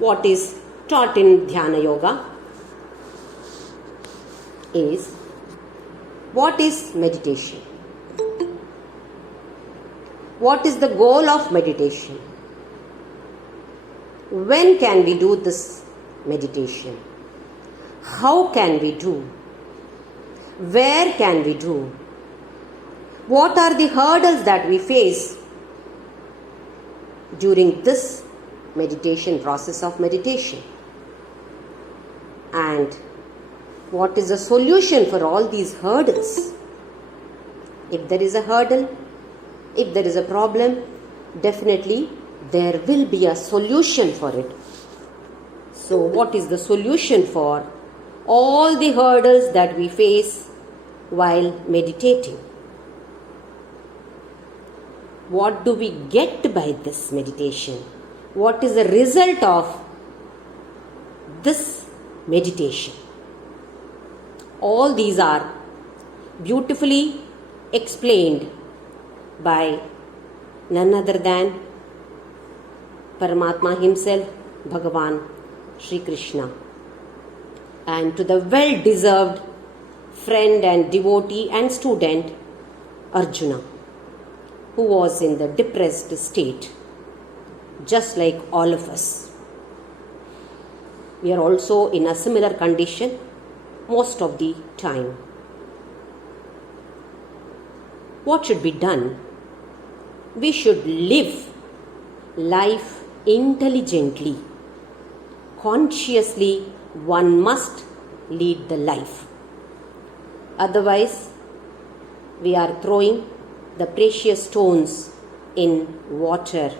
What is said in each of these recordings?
what is taught in Dhyana Yoga is, what is meditation? What is the goal of meditation? When can we do this meditation? How can we do? Where can we do? What are the hurdles that we face during this meditation, process of meditation? And what is the solution for all these hurdles? If there is a hurdle, if there is a problem, definitely there will be a solution for it. So what is the solution for all the hurdles that we face while meditating? What do we get by this meditation? What is the result of this meditation? All these are beautifully explained by none other than Paramatma himself, Bhagavan Shri Krishna, and to the well-deserved friend and devotee and student Arjuna, who was in the depressed state, just like all of us. We are also in a similar condition most of the time. What should be done? We should live life intelligently. Consciously, one must lead the life. Otherwise, we are throwing the precious stones in water,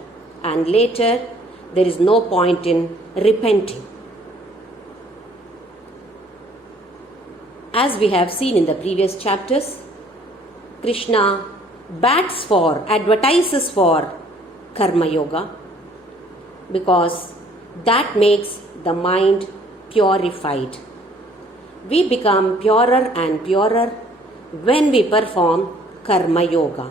and later there is no point in repenting. As we have seen in the previous chapters, Krishna advertises for Karma Yoga because that makes the mind purified. We become purer and purer when we perform Karma Yoga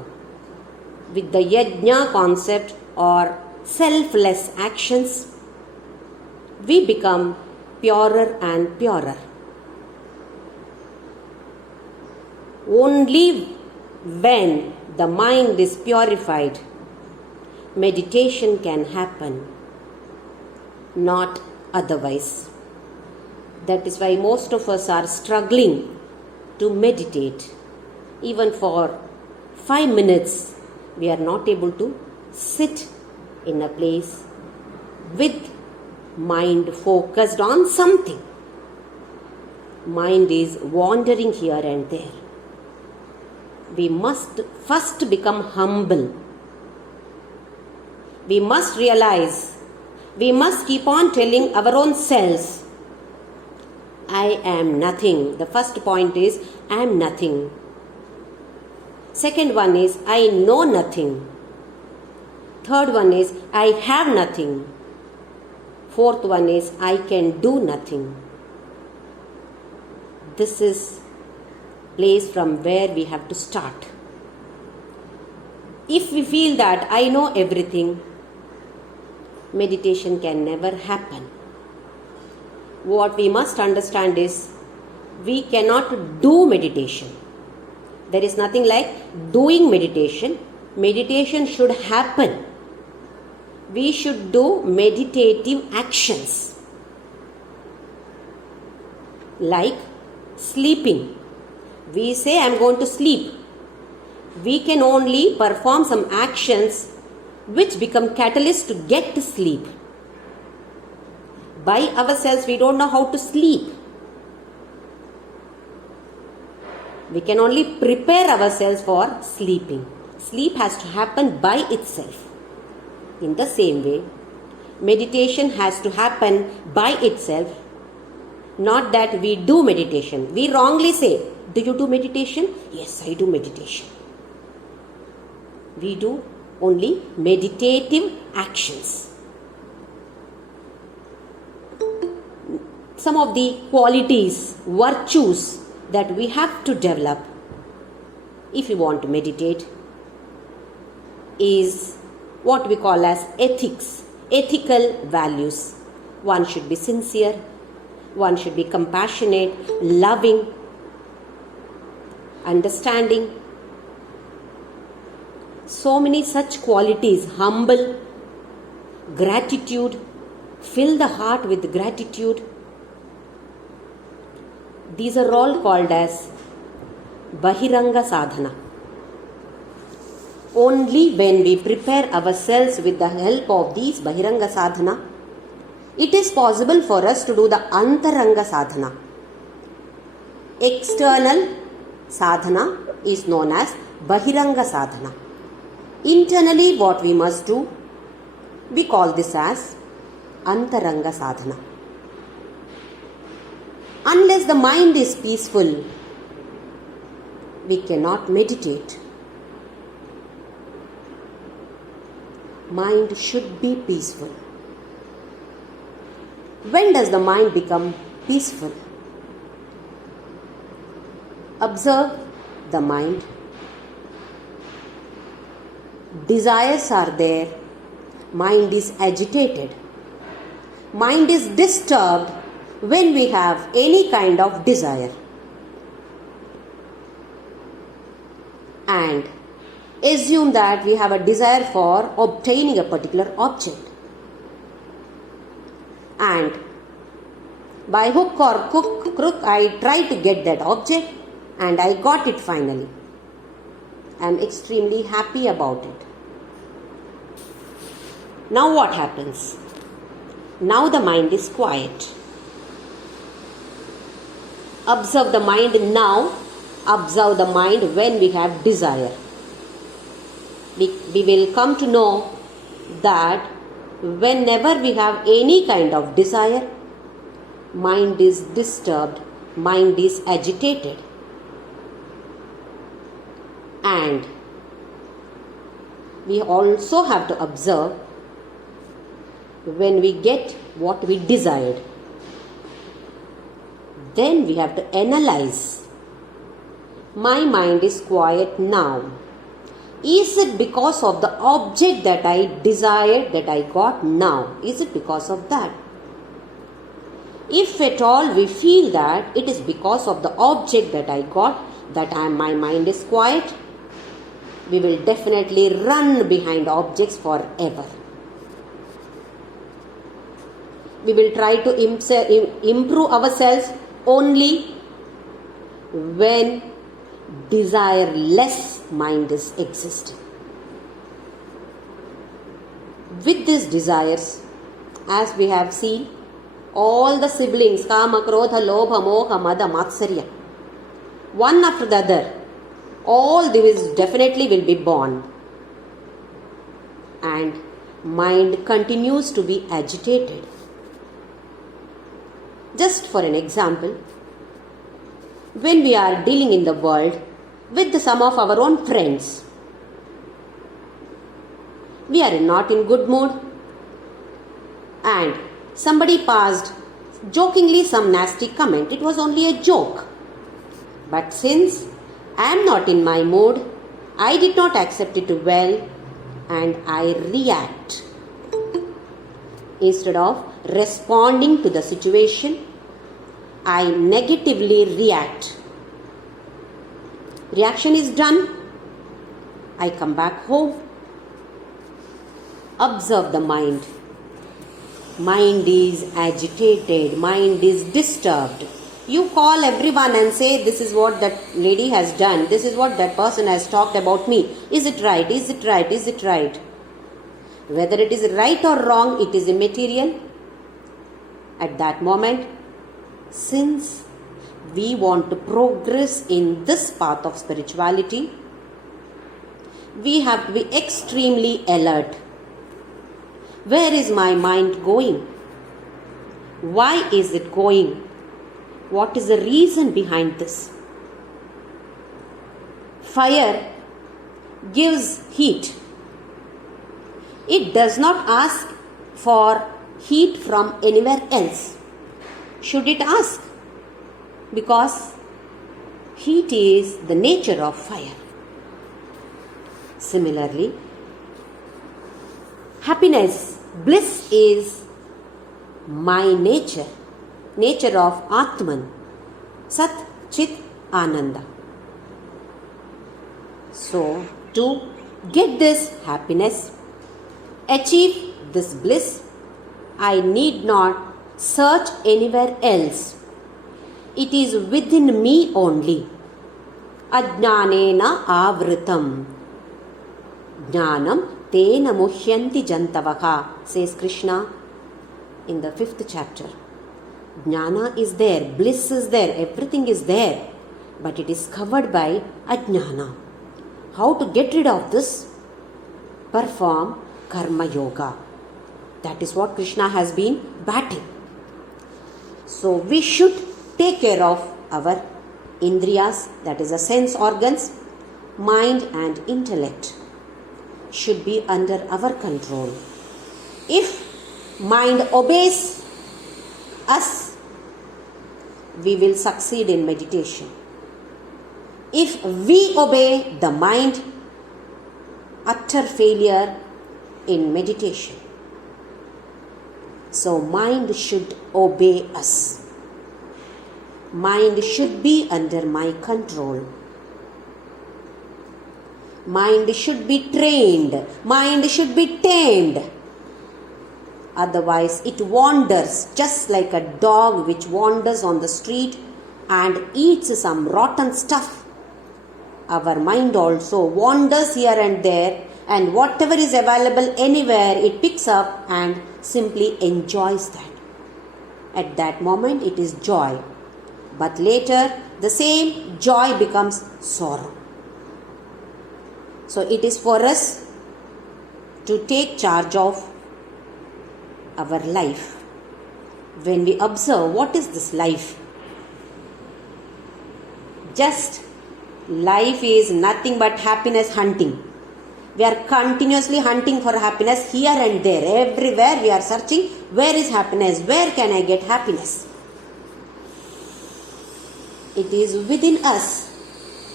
with the Yajna concept or selfless actions. We become purer and purer. Only when the mind is purified, meditation can happen, not otherwise. That is why most of us are struggling to meditate. Even for 5 minutes, we are not able to sit in a place with mind focused on something. Mind is wandering here and there. We must first become humble. We must realize, we must keep on telling our own selves, I am nothing. The first point is, I am nothing. Second one is, I know nothing. Third one is, I have nothing. Fourth one is, I can do nothing. This is place from where we have to start. If we feel that I know everything, meditation can never happen. What we must understand is, we cannot do meditation. There is nothing like doing meditation. Meditation should happen. We should do meditative actions like sleeping. We say, I am going to sleep. We can only perform some actions which become catalysts to get to sleep. By ourselves, we don't know how to sleep. We can only prepare ourselves for sleeping. Sleep has to happen by itself. In the same way, meditation has to happen by itself, not that we do meditation. We wrongly say, do you do meditation? Yes, I do meditation. We do only meditative actions. Some of the qualities, virtues that we have to develop if we want to meditate is what we call as ethics, ethical values. one should be sincere, one should be compassionate, loving, understanding. So many such qualities, humble, gratitude, fill the heart with gratitude. These are all called as Bahiranga Sadhana. Only when we prepare ourselves with the help of these Bahiranga Sadhana, it is possible for us to do the Antaranga Sadhana. External sadhana is known as Bahiranga Sadhana. Internally, what we must do, we call this as Antaranga Sadhana. Unless the mind is peaceful, we cannot meditate. Mind should be peaceful. When does the mind become peaceful? Observe the mind. Desires are there. Mind is agitated. Mind is disturbed when we have any kind of desire. And assume that we have a desire for obtaining a particular object. And by hook or crook, I try to get that object and I got it finally. I am extremely happy about it. Now what happens? Now the mind is quiet. Observe the mind now. Observe the mind when we have desire. We will come to know that whenever we have any kind of desire, mind is disturbed, mind is agitated. And we also have to observe when we get what we desired. Then we have to analyze. My mind is quiet now. Is it because of the object that I desired, that I got now? Is it because of that? If at all we feel that it is because of the object that I got, that my mind is quiet, we will definitely run behind objects forever. We will try to improve ourselves only when desireless mind is existing. With these desires, as we have seen, all the siblings, Kama, Krodha, Lobha, Moha, Mada, Matsarya, one after the other, all these definitely will be born. And mind continues to be agitated. Just for an example, when we are dealing in the world with some of our own friends, we are not in good mood and somebody passed jokingly some nasty comment. It was only a joke. But since I am not in my mood, I did not accept it well and I react. Instead of responding to the situation, I negatively react. Reaction is done. I come back home. Observe the mind. Mind is agitated. Mind is disturbed. You call everyone and say, this is what that lady has done. This is what that person has talked about me. Is it right? Is it right? Is it right? Whether it is right or wrong, it is immaterial. At that moment, since we want to progress in this path of spirituality, we have to be extremely alert. Where is my mind going? Why is it going? What is the reason behind this? Fire gives heat. It does not ask for heat from anywhere else. Should it ask? Because heat is the nature of fire. Similarly, happiness, bliss is my nature of Atman, Sat Chit Ananda. So, to get this happiness, achieve this bliss, I need not search anywhere else. It is within me only. Ajnanena avritam. Jnanam tena muhyanti jantavaha, says Krishna in the 5th chapter. Jnana is there, bliss is there, everything is there, but it is covered by ajnana. How to get rid of this? Perform karma yoga. That is what Krishna has been batting. So we should take care of our indriyas, that is the sense organs, mind and intellect should be under our control. If mind obeys us, we will succeed in meditation. If we obey the mind, utter failure in meditation. So mind should obey us. Mind should be under my control. Mind should be trained. Mind should be tamed. Otherwise it wanders, just like a dog which wanders on the street and eats some rotten stuff. Our mind also wanders here and there, and whatever is available anywhere it picks up and simply enjoys that. At that moment it is joy, but later the same joy becomes sorrow. So it is for us to take charge of our life. When we observe, what is this life? Just life is nothing but happiness hunting. We are continuously hunting for happiness here and there. Everywhere we are searching, where is happiness? Where can I get happiness? It is within us.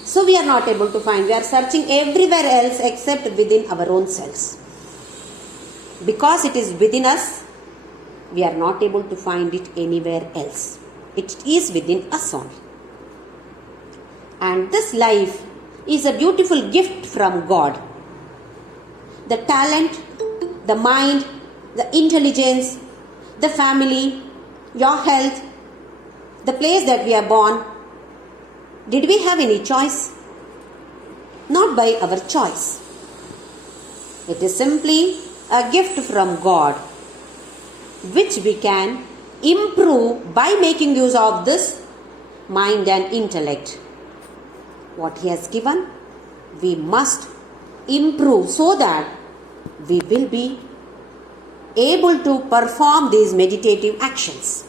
So we are not able to find. We are searching everywhere else except within our own selves. Because it is within us, we are not able to find it anywhere else. It is within us only. And this life is a beautiful gift from God. The talent, the mind, the intelligence, the family, your health, the place that we are born. Did we have any choice? Not by our choice. It is simply a gift from God, which we can improve by making use of this mind and intellect. What He has given, we must improve so that we will be able to perform these meditative actions.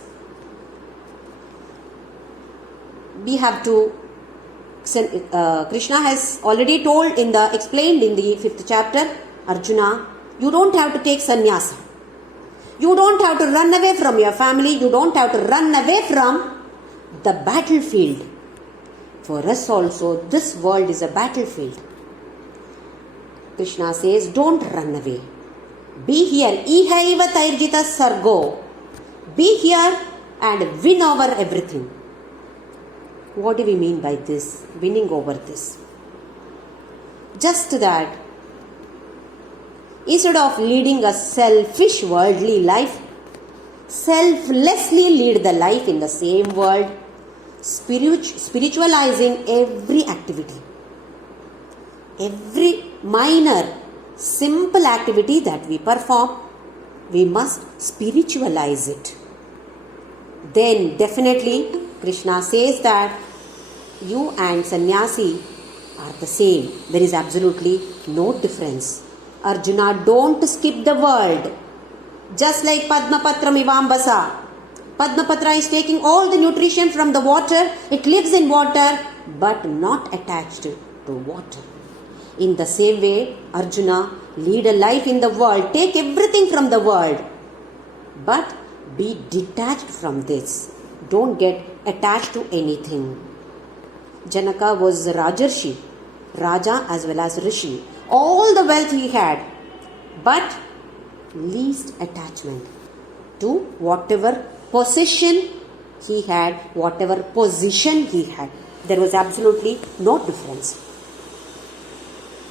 We have to, Krishna has already explained in the 5th chapter, Arjuna, you don't have to take sannyasa. You don't have to run away from your family. You don't have to run away from the battlefield. For us also, this world is a battlefield. Krishna says, don't run away. Be here. Ihaiva tairjita sargo. Be here and win over everything. What do we mean by this? Winning over this. Just that, instead of leading a selfish worldly life, selflessly lead the life in the same world, spiritualizing every activity. Every minor, simple activity that we perform, we must spiritualize it. Then definitely Krishna says that you and sannyasi are the same. There is absolutely no difference. Arjuna, don't skip the world. Just like Padmapatra Mivambasa. Padmapatra is taking all the nutrition from the water. It lives in water but not attached to water. In the same way, Arjuna, lead a life in the world. Take everything from the world. But be detached from this. Don't get attached to anything. Janaka was Rajarshi, Raja as well as Rishi. All the wealth he had, but least attachment. to whatever possession he had, whatever position he had. There was absolutely no difference.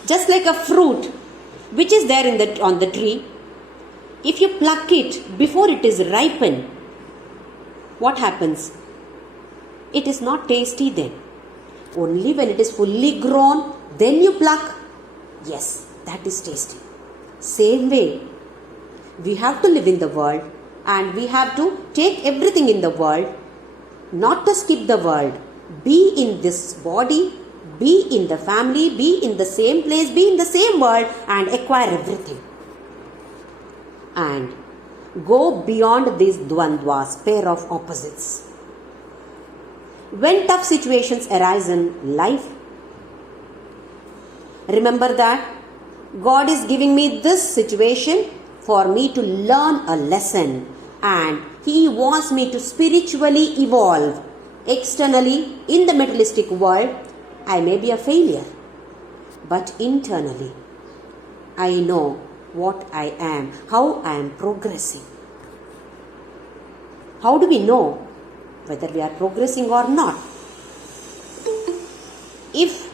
Just like a fruit which is there on the tree, if you pluck it before it is ripened, what happens? It is not tasty then. Only when it is fully grown, then you pluck. Yes, that is tasty. Same way, we have to live in the world and we have to take everything in the world, not to skip the world. Be in this body, be in the family, be in the same place, be in the same world and acquire everything. And go beyond these dvandvas, pair of opposites. When tough situations arise in life, remember that God is giving me this situation for me to learn a lesson, and He wants me to spiritually evolve. Externally, in the materialistic world, I may be a failure, but internally, I know what I am, how I am progressing. How do we know whether we are progressing or not? If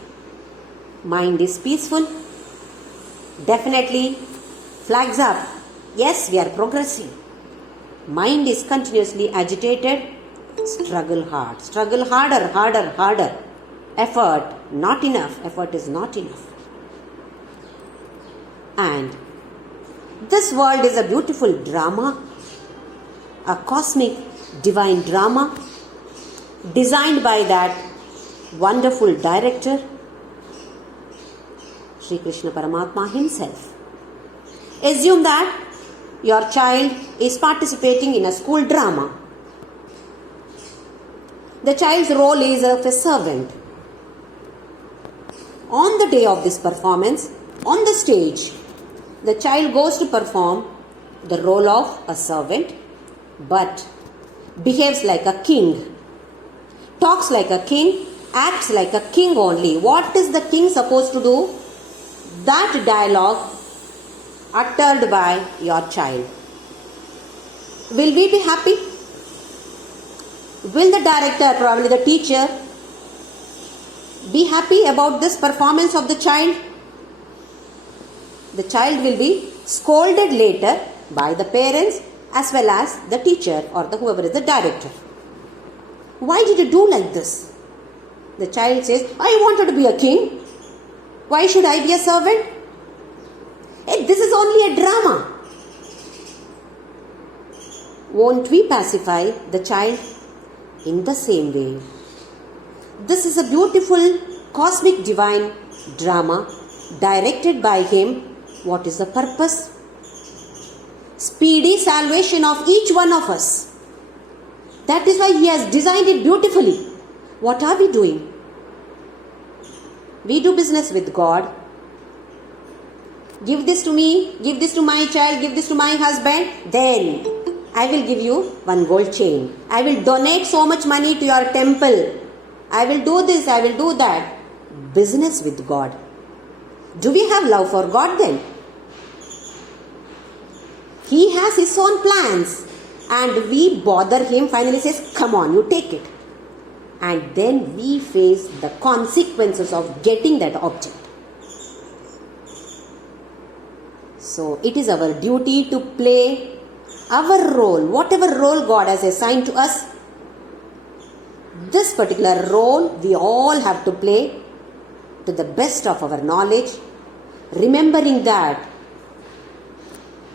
mind is peaceful, definitely flags up. Yes, we are progressing. Mind is continuously agitated. Struggle hard. Struggle harder, harder, harder. Effort, not enough. Effort is not enough. And this world is a beautiful drama, a cosmic divine drama designed by that wonderful director, Sri Krishna Paramatma himself. Assume that your child is participating in a school drama. The child's role is of a servant. On the day of this performance, on the stage, the child goes to perform the role of a servant, but behaves like a king, talks like a king, acts like a king only. What is the king supposed to do? That dialogue uttered by your child. Will we be happy? Will the director, probably the teacher, be happy about this performance of the child? The child will be scolded later by the parents as well as the teacher or whoever is the director. Why did you do like this? The child says, I wanted to be a king. Why should I be a servant? Hey, this is only a drama. Won't we pacify the child? In the same way, this is a beautiful cosmic divine drama directed by Him. What is the purpose? Speedy salvation of each one of us. That is why He has designed it beautifully. What are we doing? We do business with God. Give this to me, give this to my child, give this to my husband, then I will give you one gold chain. I will donate so much money to your temple. I will do this, I will do that. Business with God. Do we have love for God then? He has His own plans and we bother Him. Finally says, come on, you take it. And then we face the consequences of getting that object. So it is our duty to play our role, whatever role God has assigned to us. This particular role we all have to play to the best of our knowledge, remembering that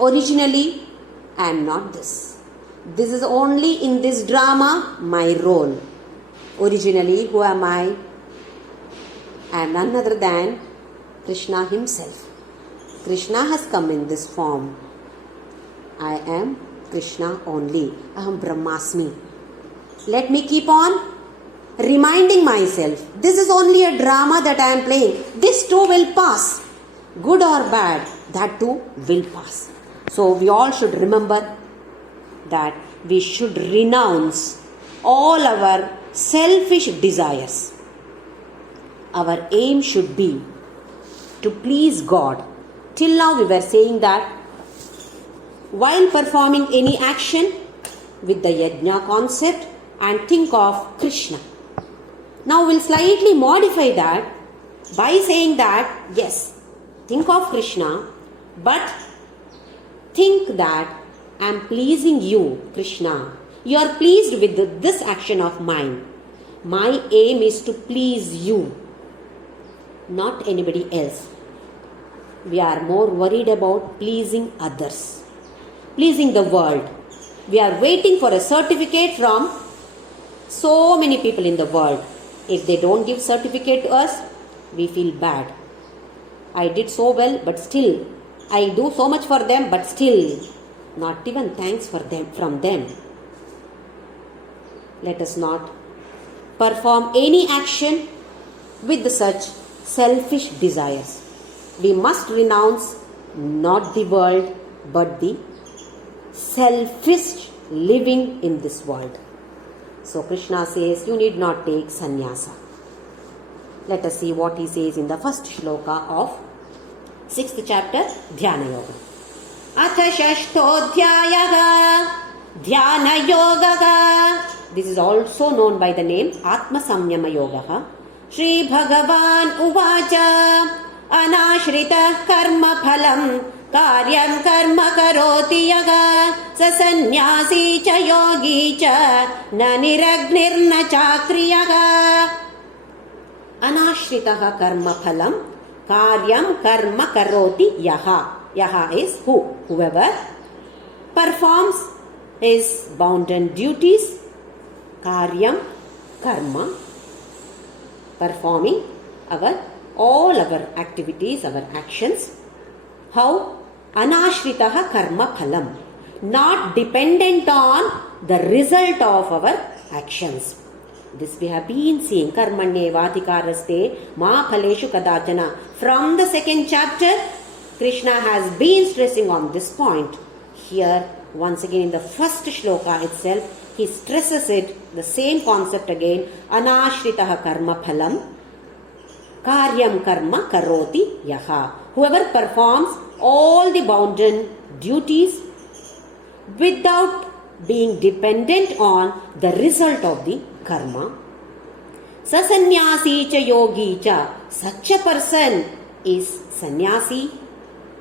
originally I am not this. This is only in this drama my role. Originally, who am I? I am none other than Krishna Himself. Krishna has come in this form. I am Krishna only. Aham Brahmasmi. Let me keep on reminding myself, this is only a drama that I am playing. This too will pass. Good or bad, that too will pass. So we all should remember that we should renounce all our selfish desires. Our aim should be to please God. Till now we were saying that while performing any action with the yajna concept and think of Krishna. Now we'll slightly modify that by saying that, yes, think of Krishna, but think that I am pleasing you, Krishna. You are pleased with this action of mine. My aim is to please you, not anybody else. We are more worried about pleasing others, pleasing the world. We are waiting for a certificate from so many people in the world. If they don't give certificate to us, we feel bad. I did so well, but still, I do so much for them, but still, not even thanks from them. Let us not perform any action with such selfish desires. We must renounce not the world, but the selfish living in this world. So Krishna says, you need not take sannyasa. Let us see what he says in the first shloka of 6th chapter, Dhyana Yoga. Atha Shashtodhyayaha Dhyana Yogaha. This is also known by the name Atma Samyama Yogaha. Shri Bhagavan Uvacha Anashrita Karma Phalam Karyam Karma Karoti Yaga Sa Sannyasi Cha Yogi Cha Na Niragnir Na Chakri Yaga. Anashritaha Karma Phalam Karyam Karma Karoti Yaha. Yaha is who? Whoever performs his bounden duties. Karyam, karma, performing all our activities, our actions. How? Anashritaha karma phalam. Not dependent on the result of our actions. This we have been seeing. Karmanye vatikaraste ma phaleshu kadachana. From the second chapter, Krishna has been stressing on this point. Here, once again in the first shloka itself, he stresses it, the same concept again. Anashritaha karma phalam karyam karma karoti yaha. Whoever performs all the bounden duties without being dependent on the result of the karma. Sasannyasi cha yogi cha. Such a person is sannyasi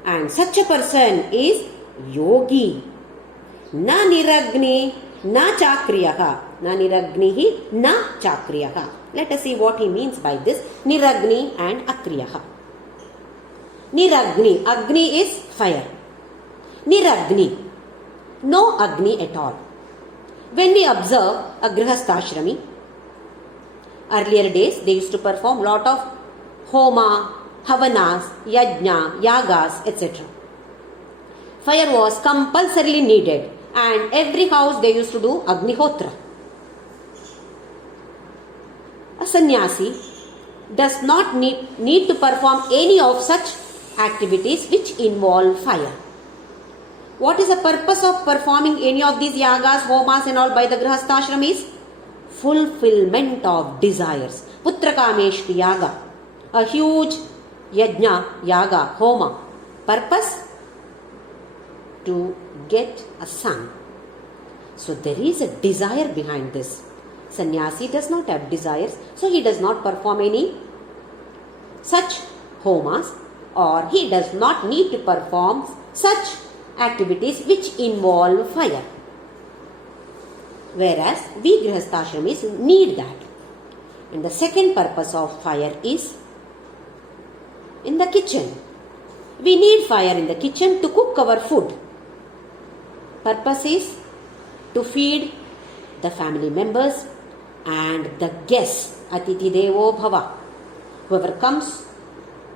and such a person is yogi. Na niragni na chakriyaha. Na niragnihi na chakriyaha. Let us see what he means by this niragni and akriyaha. Niragni. Agni is fire. Niragni. No agni at all. When we observe a grihastashrami, earlier days they used to perform lot of homa, havanas, yajna, yagas, etc. Fire was compulsorily needed and every house they used to do agnihotra. A sannyasi does not need to perform any of such activities which involve fire. What is the purpose of performing any of these yagas, homas and all by the grihasthashramis? Fulfillment of desires. Putrakameshti yaga. A huge yajna, yaga, homa. Purpose? To get a son. So there is a desire behind this. Sannyasi does not have desires, so he does not perform any such homas, or he does not need to perform such activities which involve fire. Whereas we grihasthashramis need that. And the second purpose of fire is in the kitchen. We need fire in the kitchen to cook our food. Purpose is to feed the family members and the guests. Atiti Devo Bhava. Whoever comes,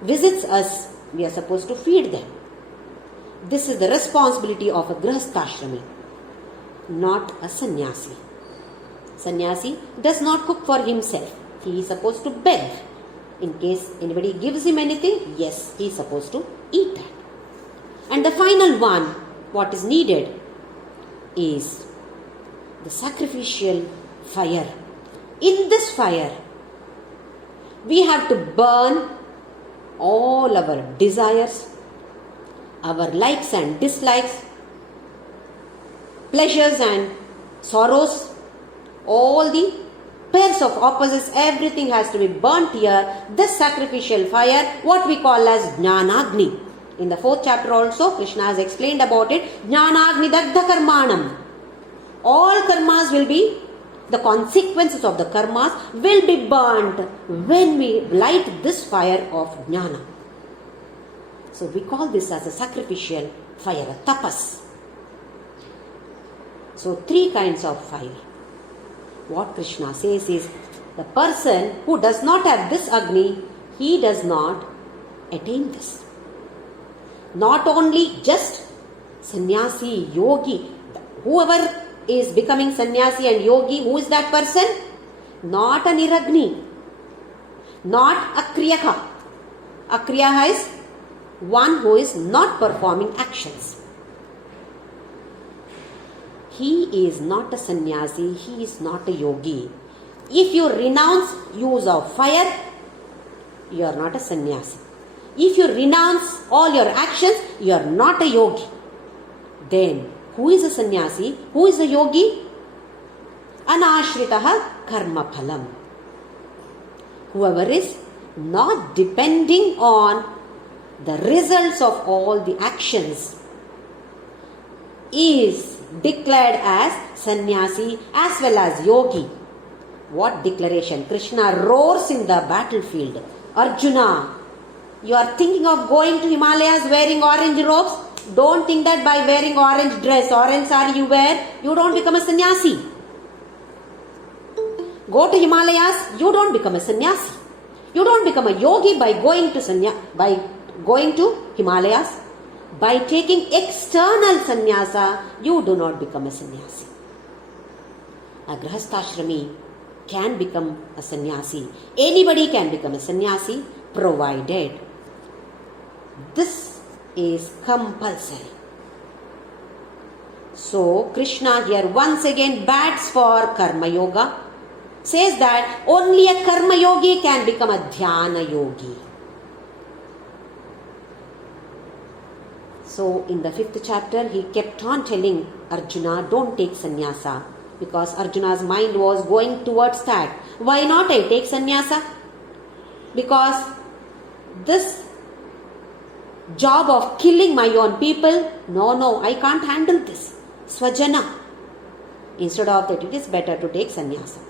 visits us, we are supposed to feed them. This is the responsibility of a grihastha-ashrami, not a sannyasi. Sannyasi does not cook for himself. He is supposed to beg. In case anybody gives him anything, yes, he is supposed to eat that. And the final one, what is needed is the sacrificial fire. In this fire, we have to burn all our desires, our likes and dislikes, pleasures and sorrows, all the pairs of opposites, everything has to be burnt here. This sacrificial fire, what we call as Jnanagni. In the 4th chapter also, Krishna has explained about it. Jnanagni Dagdha Karmanam. All karmas will be, the consequences of the karmas will be burnt when we light this fire of Jnana. So we call this as a sacrificial fire, a tapas. So 3 kinds of fire. What Krishna says is, the person who does not have this Agni, he does not attain this. Not only just sannyasi, yogi, whoever is becoming sannyasi and yogi, who is that person? Not a niragni, not a kriyaka. A kriyaha is one who is not performing actions. He is not a sannyasi, he is not a yogi. If you renounce use of fire, you are not a sannyasi. If you renounce all your actions, you are not a yogi. Then, who is a sannyasi? Who is a yogi? Anashritaha karma phalam. Whoever is not depending on the results of all the actions is declared as sannyasi as well as yogi. What declaration? Krishna roars in the battlefield. Arjuna, you are thinking of going to Himalayas wearing orange robes? Don't think that by wearing orange dress, orange sari you wear, you don't become a sannyasi. Go to Himalayas, you don't become a sannyasi. You don't become a yogi by going to Himalayas. By taking external sannyasa, you do not become a sannyasi. A grahastha-ashrami can become a sannyasi. Anybody can become a sannyasi, provided this is compulsory. So, Krishna here once again bats for karma yoga. Says that only a karma yogi can become a dhyana yogi. So, in the 5th chapter, he kept on telling Arjuna, don't take sannyasa. Because Arjuna's mind was going towards that. Why not I take sannyasa? Because this job of killing my own people, no, I can't handle this. Swajana. Instead of that, it is better to take sannyasa.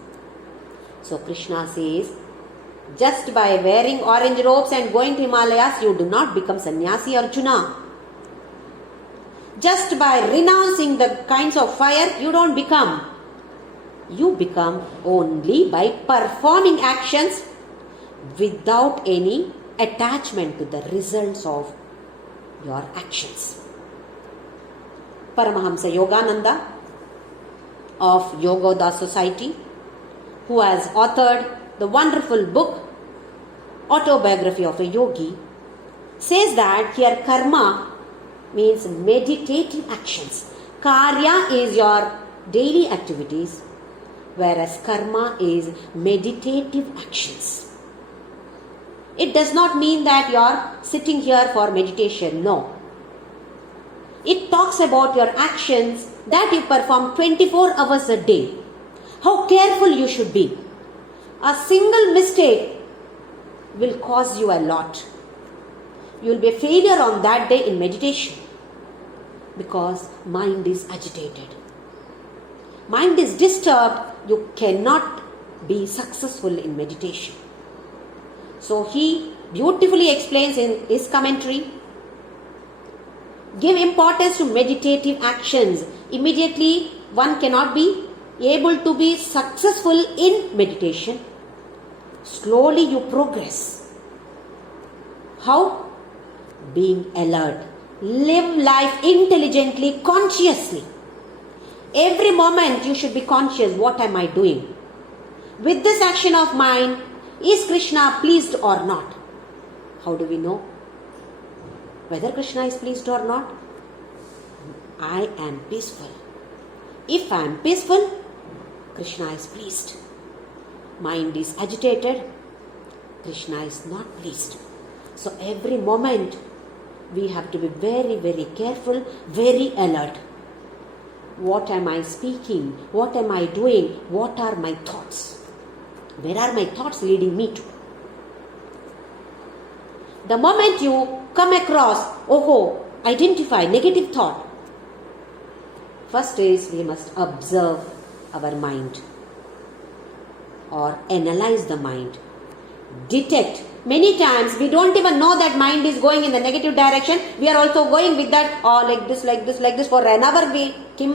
So Krishna says, just by wearing orange robes and going to Himalayas, you do not become sannyasi, Arjuna. Just by renouncing the kinds of fire, you don't become. You become only by performing actions without any attachment to the results of your actions. Paramahamsa Yogananda of Yogoda Society, who has authored the wonderful book Autobiography of a Yogi, says that here karma means meditative actions. Karya is your daily activities, whereas karma is meditative actions. It does not mean that you are sitting here for meditation, no. It talks about your actions that you perform 24 hours a day. How careful you should be. A single mistake will cause you a lot. You will be a failure on that day in meditation because mind is agitated. Mind is disturbed, you cannot be successful in meditation. So he beautifully explains in his commentary, give importance to meditative actions. Immediately one cannot be able to be successful in meditation. Slowly you progress. How? Being alert. Live life intelligently, consciously. Every moment you should be conscious, what am I doing? With this action of mine, is Krishna pleased or not? How do we know whether Krishna is pleased or not? I am peaceful. If I am peaceful, Krishna is pleased. Mind is agitated, Krishna is not pleased. So every moment we have to be very, very careful, very alert. What am I speaking? What am I doing? What are my thoughts? Where are my thoughts leading me to? The moment you come across, identify negative thought, first is we must observe our mind or analyze the mind. Detect. Many times we don't even know that mind is going in the negative direction. We are also going with that, like this. For an hour we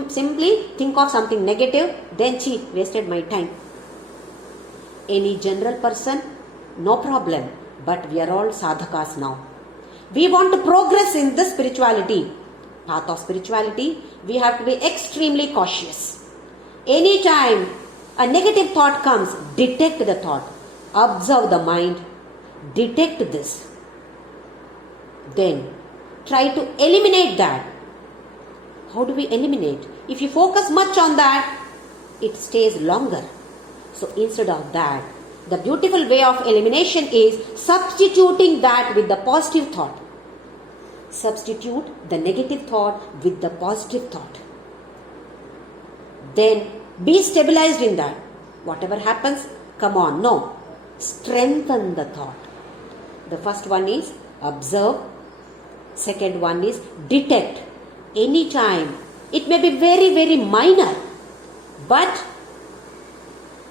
simply think of something negative. Then, wasted my time. Any general person, no problem. But we are all sadhakas now. We want to progress in this spirituality, path of spirituality. We have to be extremely cautious. Anytime a negative thought comes, detect the thought. Observe the mind. Detect this. Then try to eliminate that. How do we eliminate? If you focus much on that, it stays longer. So instead of that, the beautiful way of elimination is substituting that with the positive thought. Substitute the negative thought with the positive thought. Then be stabilized in that. Whatever happens, come on, no. Strengthen the thought. The first one is observe. Second one is detect. Anytime. It may be very, very minor. But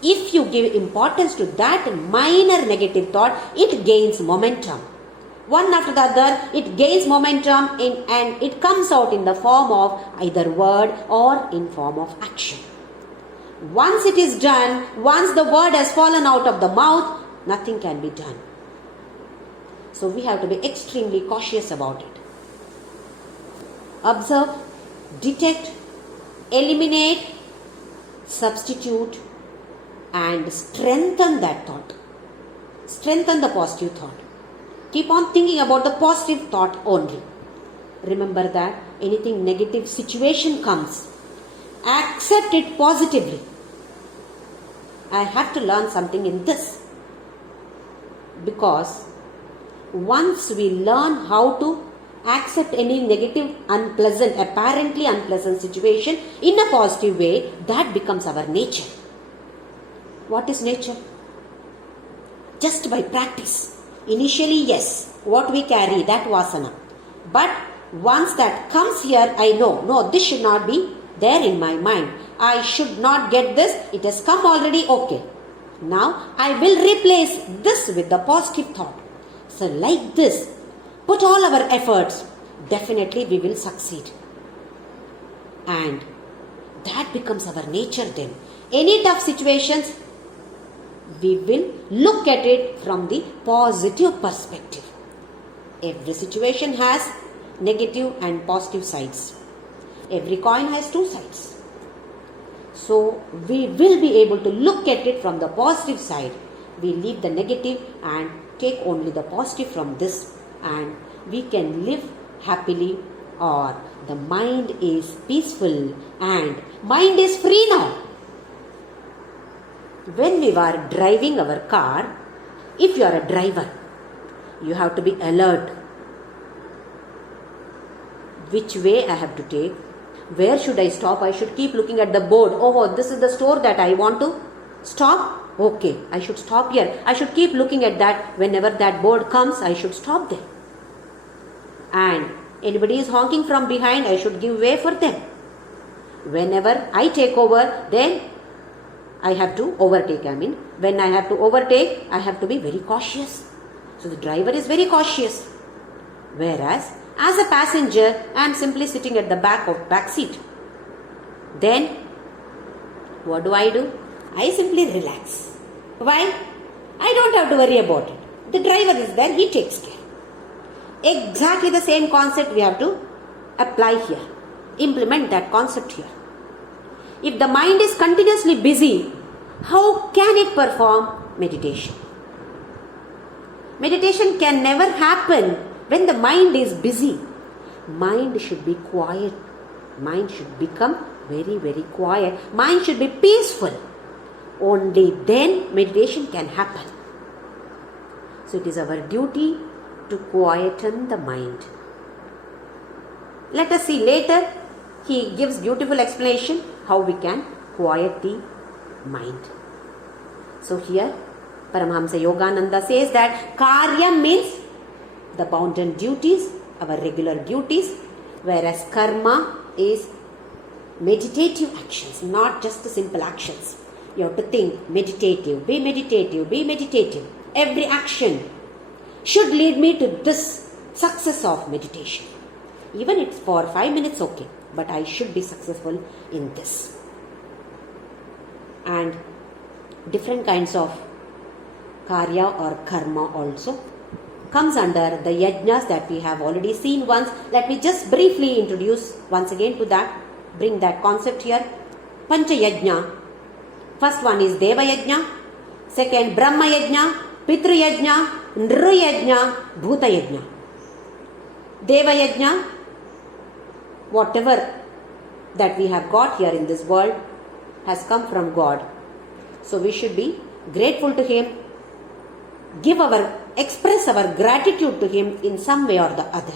if you give importance to that minor negative thought, it gains momentum. One after the other, it gains momentum and it comes out in the form of either word or in form of action. Once it is done, once the word has fallen out of the mouth, nothing can be done. So we have to be extremely cautious about it. Observe, detect, eliminate, substitute, and strengthen that thought. Strengthen the positive thought. Keep on thinking about the positive thought only. Remember that anything negative situation comes, accept it positively. I have to learn something in this. Because once we learn how to accept any negative, unpleasant, apparently unpleasant situation in a positive way, that becomes our nature. What is nature? Just by practice. Initially, yes, what we carry, that vasana. But once that comes here, I know, no, this should not be there in my mind. I should not get this. It has come already, okay. Now, I will replace this with the positive thought. So, like this, put all our efforts. Definitely, we will succeed. And that becomes our nature then. Any tough situations, we will look at it from the positive perspective. Every situation has negative and positive sides. Every coin has two sides. So we will be able to look at it from the positive side. We leave the negative and take only the positive from this, and we can live happily, or the mind is peaceful and mind is free now. When we were driving our car, if you are a driver, you have to be alert. Which way I have to take? Where should I stop? I should keep looking at the board. Oh, this is the store that I want to stop. Okay, I should stop here. I should keep looking at that. Whenever that board comes, I should stop there. And anybody is honking from behind, I should give way for them. Whenever I take over, then I have to overtake. When I have to overtake, I have to be very cautious. So the driver is very cautious. Whereas, as a passenger, I am simply sitting at the back seat. Then, what do? I simply relax. Why? I don't have to worry about it. The driver is there, he takes care. Exactly the same concept we have to apply here. Implement that concept here. If the mind is continuously busy, how can it perform meditation? Meditation can never happen when the mind is busy. Mind should be quiet. Mind should become very, very quiet. Mind should be peaceful. Only then meditation can happen. So it is our duty to quieten the mind. Let us see later he gives beautiful explanation how we can quiet the mind. So here Paramahamsa Yogananda says that karya means the bounden duties, our regular duties, whereas karma is meditative actions, not just the simple actions. You have to think, meditative, be meditative, be meditative. Every action should lead me to this success of meditation. Even it's for 5 minutes, okay, but I should be successful in this. And different kinds of karya or karma also comes under the yajnas that we have already seen once. Let me just briefly introduce once again to that, bring that concept here. Pancha yajna. First one is Deva yajna, second Brahma yajna, Pitru yajna, Nru yajna, Bhuta yajna. Deva yajna, whatever that we have got here in this world has come from God. So we should be grateful to Him, express our gratitude to Him in some way or the other.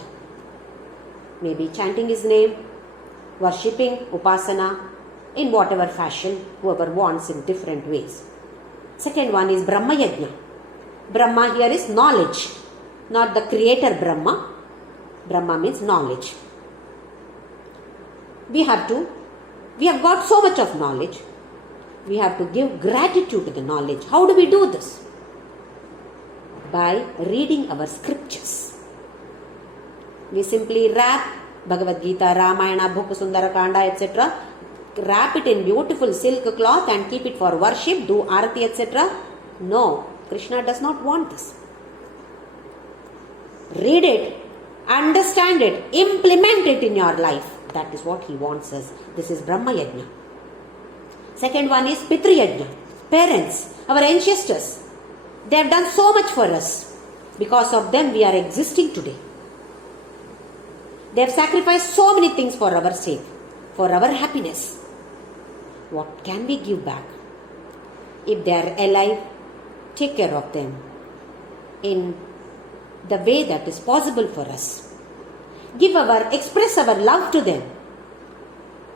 Maybe chanting His name, worshipping, upasana, in whatever fashion, whoever wants in different ways. Second one is Brahma Yajna. Brahma here is knowledge, not the creator Brahma. Brahma means knowledge. We have got so much of knowledge. We have to give gratitude to the knowledge. How do we do this? By reading our scriptures. We simply wrap Bhagavadgita, Ramayana, Bhuka Sundara Kanda, etc. Wrap it in beautiful silk cloth and keep it for worship, do arati, etc. No, Krishna does not want this. Read it, understand it, implement it in your life. That is what He wants us. This is Brahma Yajna. Second one is Pitru Yajna. Parents, our ancestors, they have done so much for us. Because of them we are existing today. They have sacrificed so many things for our sake, for our happiness. What can we give back? If they are alive, take care of them in the way that is possible for us. Express our love to them.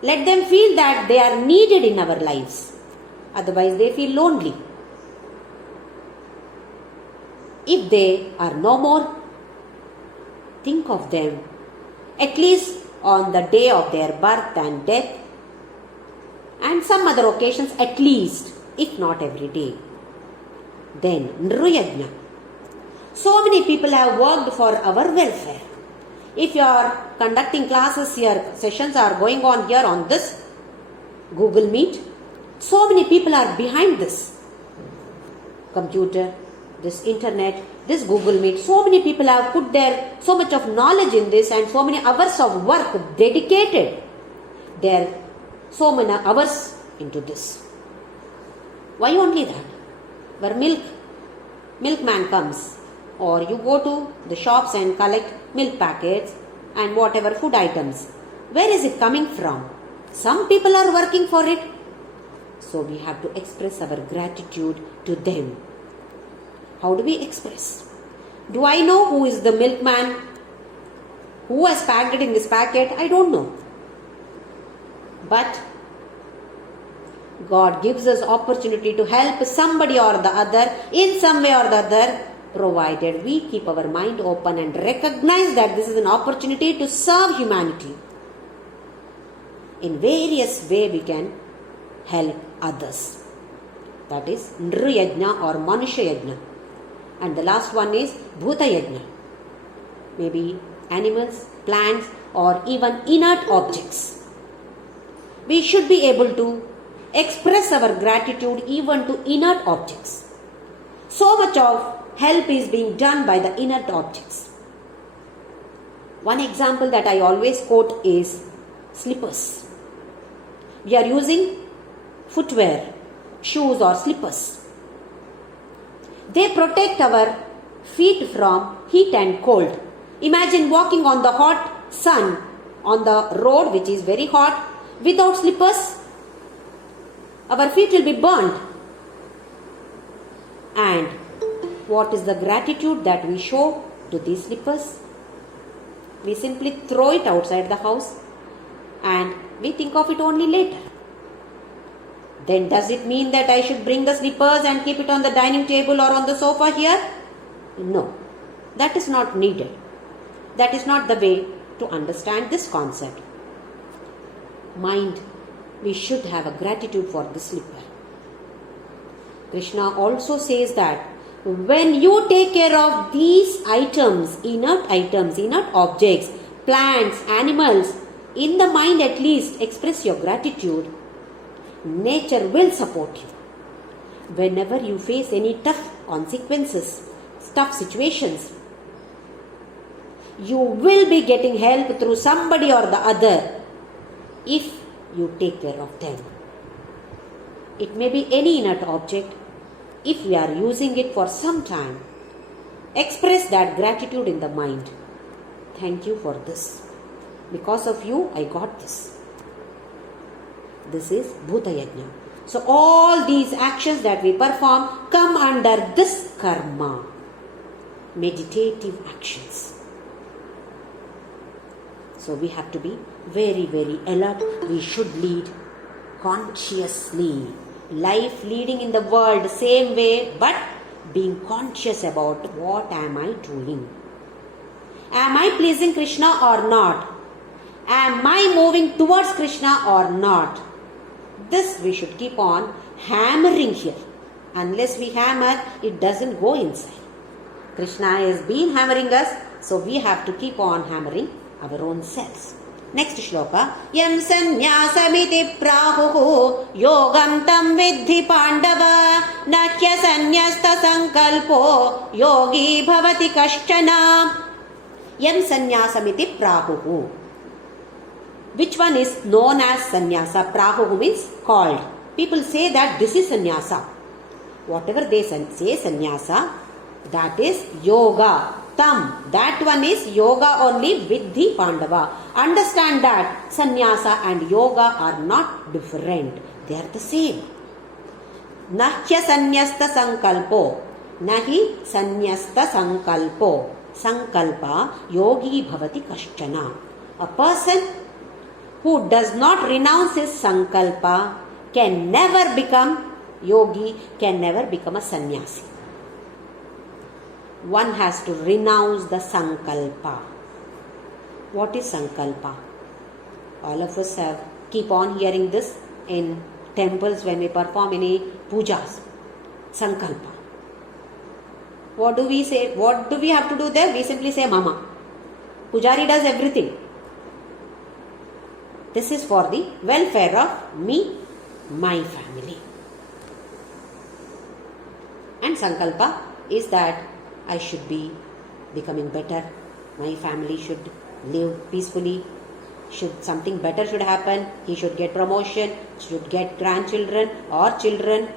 Let them feel that they are needed in our lives. Otherwise they feel lonely. If they are no more, think of them at least on the day of their birth and death, and some other occasions at least, if not every day. Then Nru Yajna. So many people have worked for our welfare. If you are conducting classes here, sessions are going on here on this Google Meet, so many people are behind this computer, this internet, this Google Meet. So many people have put their so much of knowledge in this and so many hours of work dedicated their so many hours into this. Why only that? Where milkman comes, or you go to the shops and collect milk packets and whatever food items. Where is it coming from? Some people are working for it. So we have to express our gratitude to them. How do we express? Do I know who is the milkman? Who has packed it in this packet? I don't know. But God gives us opportunity to help somebody or the other in some way or the other, provided we keep our mind open and recognize that this is an opportunity to serve humanity. In various ways we can help others. That is Nru Yajna or Manusha Yajna. And the last one is Bhuta Yajna. Maybe animals, plants, or even inert objects. We should be able to express our gratitude even to inert objects. So much of help is being done by the inert objects. One example that I always quote is slippers. We are using footwear, shoes or slippers. They protect our feet from heat and cold. Imagine walking on the hot sun on the road which is very hot without slippers. Our feet will be burned. And what is the gratitude that we show to these slippers? We simply throw it outside the house. and we think of it only later. Then does it mean that I should bring the slippers and keep it on the dining table or on the sofa here? No, that is not needed. That is not the way to understand this concept. Mind, we should have a gratitude for the slipper. Krishna also says that when you take care of these items, inert objects, plants, animals, in the mind at least express your gratitude, nature will support you. Whenever you face any tough consequences, tough situations, you will be getting help through somebody or the other if you take care of them. It may be any inert object. If we are using it for some time, express that gratitude in the mind. Thank you for this. Because of you, I got this. This is Bhuta Yajna. So all these actions that we perform come under this karma, meditative actions. So we have to be very, very alert. We should lead consciously. Life leading in the world same way, but being conscious about what am I doing. Am I pleasing Krishna or not? Am I moving towards Krishna or not? This we should keep on hammering here. Unless we hammer, it doesn't go inside. Krishna has been hammering us, so we have to keep on hammering our own selves. Next shloka. Yam sanyasamiti prahuhu yogam tam vidhi pandava nakhya sanyasta sankalpo yogi bhavati kashchana. Yam sanyasamiti prahuhu. Which one is known as sannyasa? Prahuhu means called. People say that this is sannyasa. Whatever they say sannyasa, that is yoga. Tam, that one is yoga only, vidhi pandava. Understand that sannyasa and yoga are not different. They are the same. Nahya sanyasta sankalpo. Nahi sanyasta sankalpo. Sankalpa yogi bhavati kashchana. A person who does not renounce his sankalpa can never become yogi, can never become a sannyasi. One has to renounce the sankalpa. What is sankalpa? All of us keep on hearing this in temples when we perform any pujas. Sankalpa. What do we say? What do we have to do there? We simply say mama. Pujari does everything. This is for the welfare of me, my family. And sankalpa is that I should be becoming better. My family should live peacefully. Something better should happen. He should get promotion, should get grandchildren or children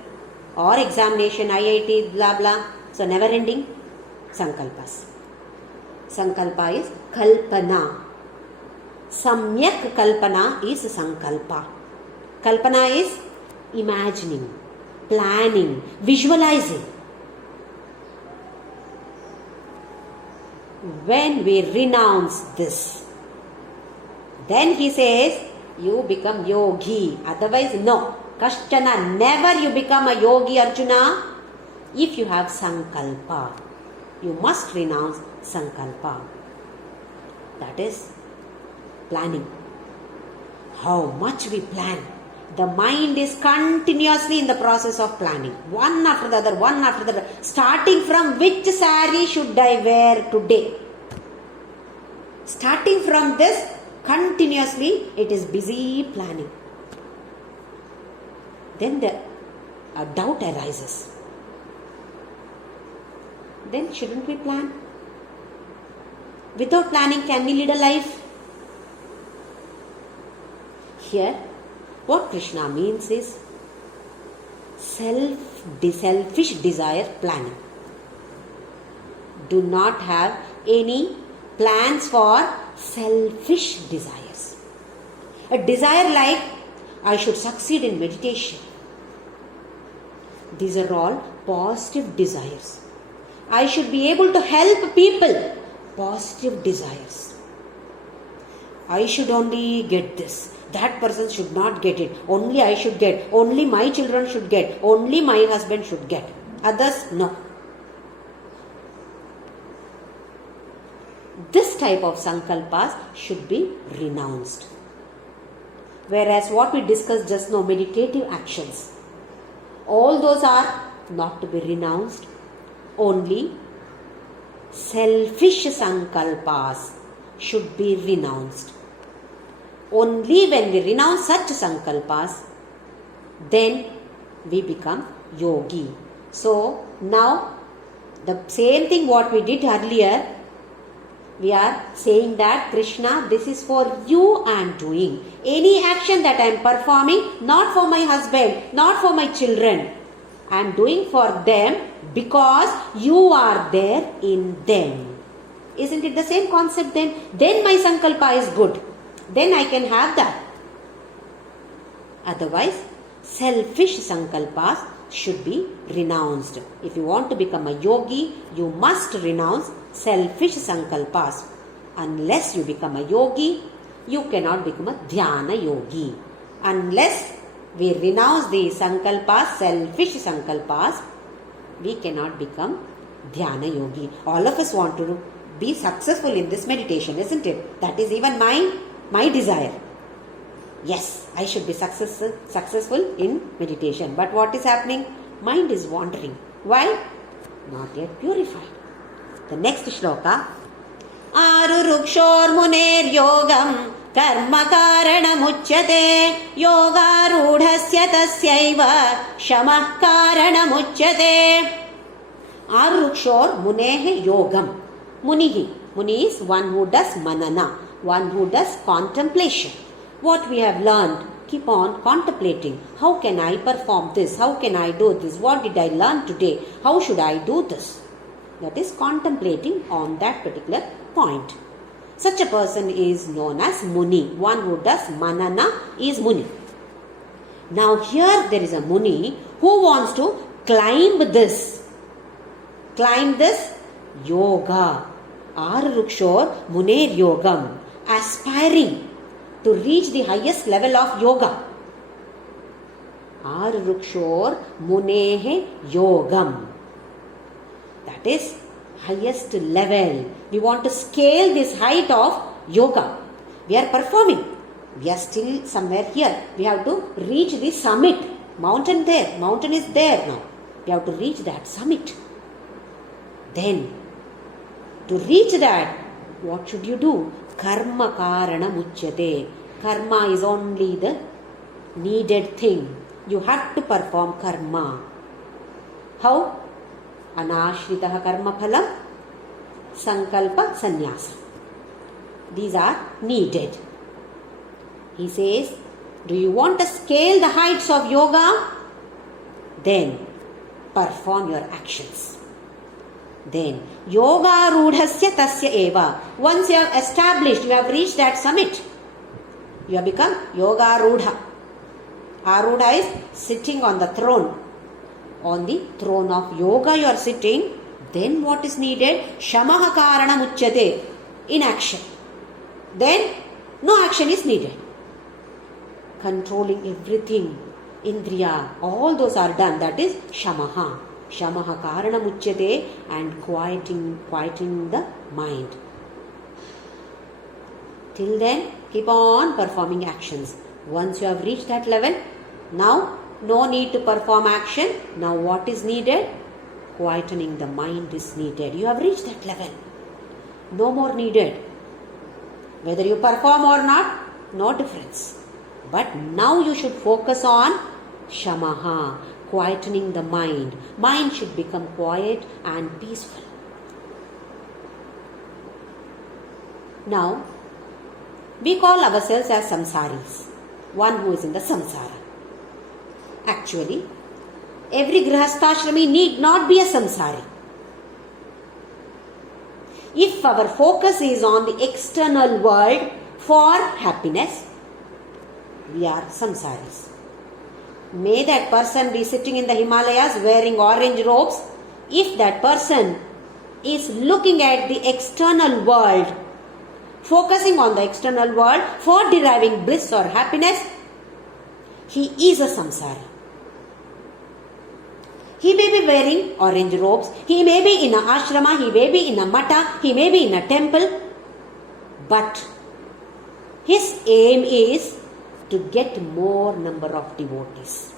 or examination, IIT, blah blah. So never ending sankalpas. Sankalpa is kalpana. Samyak kalpana is sankalpa. Kalpana is imagining, planning, visualizing. When we renounce this, then he says, you become yogi. Otherwise, no. Kashchana, never you become a yogi, Arjuna, if you have sankalpa. You must renounce sankalpa. That is planning. How much we plan. The mind is continuously in the process of planning. One after the other, one after the other. Starting from which saree should I wear today? Starting from this, continuously it is busy planning. Then a doubt arises. Then shouldn't we plan? Without planning, can we lead a life? Here, what Krishna means is selfish desire planning. Do not have any plans for selfish desires. A desire like, I should succeed in meditation. These are all positive desires. I should be able to help people. Positive desires. I should only get this. That person should not get it. Only I should get. Only my children should get. Only my husband should get. Others, no. This type of sankalpas should be renounced. Whereas what we discussed just now, meditative actions, all those are not to be renounced. Only selfish sankalpas should be renounced. Only when we renounce such sankalpas, then we become yogi. So now the same thing what we did earlier, we are saying that Krishna, this is for you I am doing. Any action that I am performing, not for my husband, not for my children, I am doing for them because you are there in them. Isn't it the same concept then? Then my sankalpa is good. Then I can have that. Otherwise, selfish sankalpas should be renounced. If you want to become a yogi, you must renounce selfish sankalpas. Unless you become a yogi, you cannot become a dhyana yogi. Unless we renounce the sankalpas, selfish sankalpas, we cannot become dhyana yogi. All of us want to be successful in this meditation, isn't it? That is even my desire. Yes, I should be successful in meditation. But what is happening? Mind is wandering. Why? Not yet purified. The next shloka. Arurukshor muner yogam karma karanamuchyate yogarudhasya tasyaiva shamah karanamuchyate. Arurukshor munehe yogam. Munihi. Muni is one who does manana, one who does contemplation. What we have learned, keep on contemplating. How can I perform this? How can I do this? What did I learn today? How should I do this? That is contemplating on that particular point. Such a person is known as Muni. One who does manana is Muni. Now here there is a Muni who wants to climb this yoga. Arurukshor muner yogam. Aspiring to reach the highest level of yoga. Arurukshor munehe yogam. That is highest level. We want to scale this height of yoga. We are performing. We are still somewhere here. We have to reach the summit. Mountain there. Mountain is there now. We have to reach that summit. Then, to reach that, what should you do? Karma karana muchyate. Karma is only the needed thing. You have to perform karma. How? Anashritaha karma phalam, sankalpa sannyasa. These are needed. He says, do you want to scale the heights of yoga? Then perform your actions. Then yoga rudhasya tasya eva. Once you have established, you have reached that summit, you have become yoga rudha. Arudha is sitting on the throne. On the throne of yoga you are sitting. Then what is needed? Shamaha karana muchyate. Inaction. Then no action is needed. Controlling everything. Indriya. All those are done. That is shamaha. Shamaha karana muchyate, and quieting the mind. Till then, keep on performing actions. Once you have reached that level, now no need to perform action. Now what is needed? Quietening the mind is needed. You have reached that level. No more needed. Whether you perform or not, no difference. But now you should focus on shamaha, quietening the mind. Mind should become quiet and peaceful. Now, we call ourselves as samsaris, one who is in the samsara. Actually, every grihastashrami need not be a samsari. If our focus is on the external world for happiness, we are samsaris. May that person be sitting in the Himalayas wearing orange robes. If that person is looking at the external world focusing on the external world for deriving bliss or happiness, he is a samsara. He may be wearing orange robes, he may be in a ashrama, he may be in a mata, he may be in a temple, but his aim is to get more number of devotees,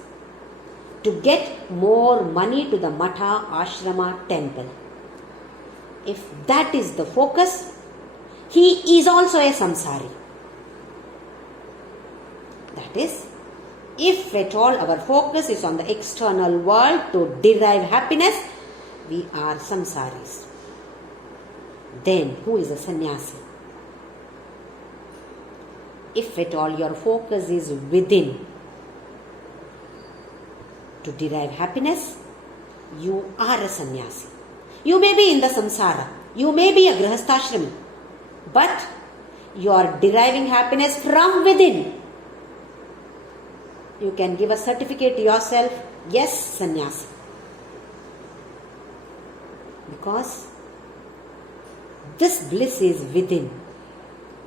to get more money to the mata, ashrama, temple. If that is the focus, he is also a samsari. That is, if at all our focus is on the external world to derive happiness, we are samsaris. Then who is a sannyasi? If at all your focus is within to derive happiness, you are a sannyasi. You may be in the samsara, you may be a grihastha-ashrami, but you are deriving happiness from within. You can give a certificate to yourself, yes, sannyasi. Because this bliss is within.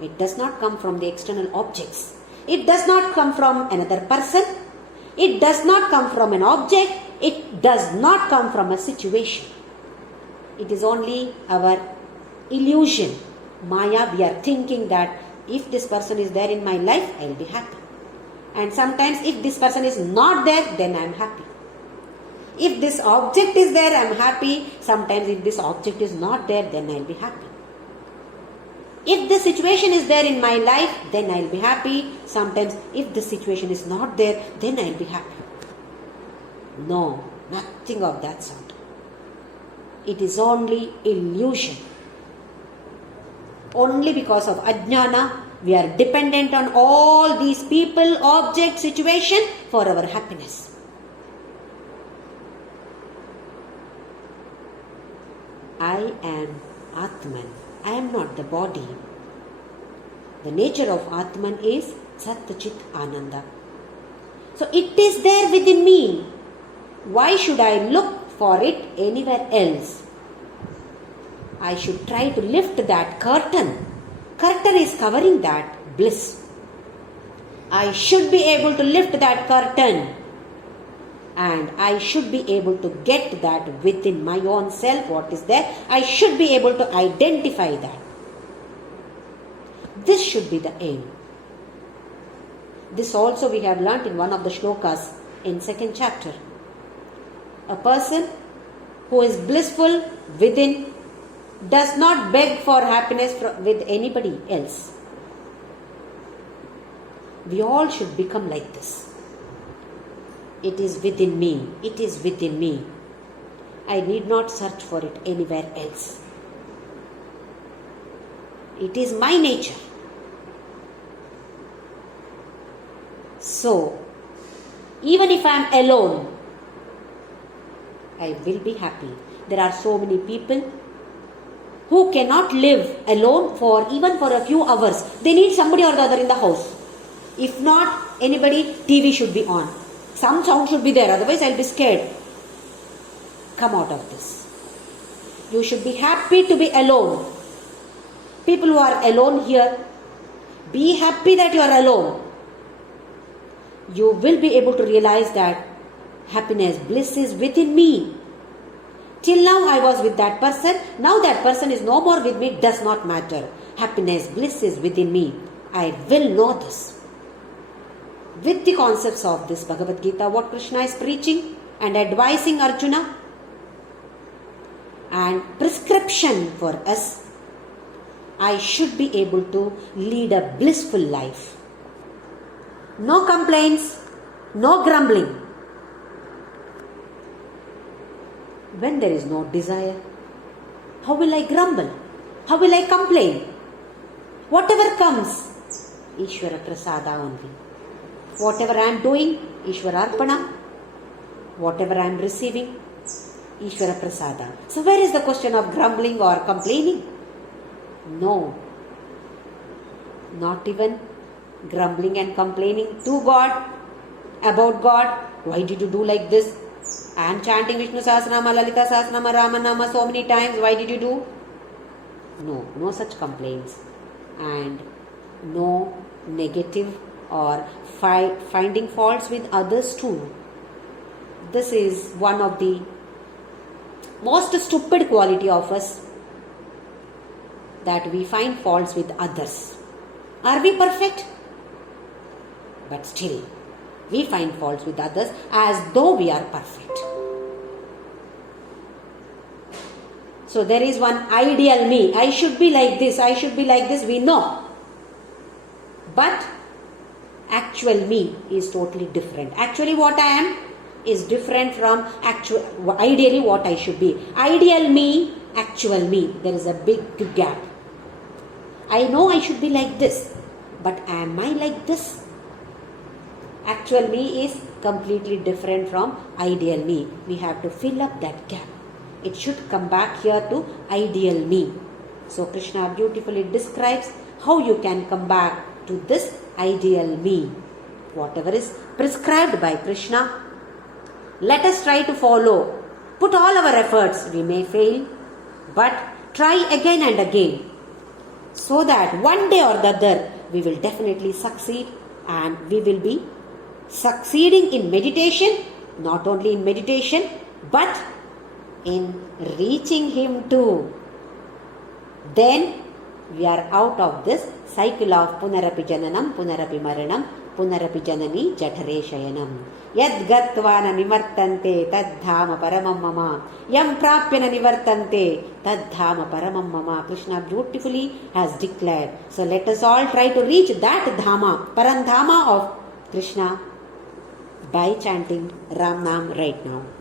It does not come from the external objects. It does not come from another person. It does not come from an object. It does not come from a situation. It is only our illusion. Maya, we are thinking that if this person is there in my life, I will be happy. And sometimes if this person is not there, then I am happy. If this object is there, I am happy. Sometimes if this object is not there, then I will be happy. If the situation is there in my life, then I will be happy. Sometimes if the situation is not there, then I will be happy. No, nothing of that sort. It is only illusion. Only because of ajnana, we are dependent on all these people, object, situation for our happiness. I am Atman. I am not the body. The nature of Atman is Sat Chit Ananda. So it is there within me. Why should I look for it anywhere else? I should try to lift that curtain. Curtain is covering that bliss. I should be able to lift that curtain. And I should be able to get that within my own self, what is there. I should be able to identify that. This should be the aim. This also we have learnt in one of the shlokas in 2nd chapter. A person who is blissful within does not beg for happiness with anybody else. We all should become like this. It is within me. It is within me. I need not search for it anywhere else. It is my nature. So, even if I am alone, I will be happy. There are so many people who cannot live alone even for a few hours. They need somebody or the other in the house. If not anybody, TV should be on. Some sound should be there, otherwise I will be scared. Come out of this. You should be happy to be alone. People who are alone here, be happy that you are alone. You will be able to realize that happiness, bliss is within me. Till now I was with that person. Now that person is no more with me. Does not matter. Happiness, bliss is within me. I will know this. With the concepts of this Bhagavadgita, what Krishna is preaching and advising Arjuna, and prescription for us, I should be able to lead a blissful life. No complaints, no grumbling. When there is no desire, how will I grumble? How will I complain? Whatever comes, Ishvara Prasada only. Whatever I am doing, Ishvara Arpana. Whatever I am receiving, Ishvara Prasada. So where is the question of grumbling or complaining? No. Not even grumbling and complaining to God, about God. Why did you do like this? I am chanting Vishnu Sahasranama, Lalita Sahasranama, Ramanama so many times. Why did you do? No, no such complaints. and no negative or finding faults with others too. This is one of the most stupid quality of us, that we find faults with others. Are we perfect? But still, we find faults with others as though we are perfect. So there is one ideal me. I should be like this, I should be like this, we know. But actual me is totally different. Actually what I am is different from ideally what I should be. Ideal me, actual me, there is a big gap. I know I should be like this, but am I like this? Actual me is completely different from ideal me. We have to fill up that gap. It should come back here to ideal me. So Krishna beautifully describes how you can come back to this ideal me. Whatever is prescribed by Krishna, let us try to follow. Put all our efforts. We may fail, but try again and again, so that one day or the other we will definitely succeed, and we will be succeeding in meditation, not only in meditation, but in reaching Him too. Then we are out of this cycle of punarapi jananam, punarapi maranam, punarapi janani jathare shayanam. Yad gatvana nivartante tad dhama paramam mama. Yam prapyana nivartante tad dhama paramam mama. Krishna beautifully has declared. So let us all try to reach that dhama, parandhama of Krishna, by chanting Ram Nam right now.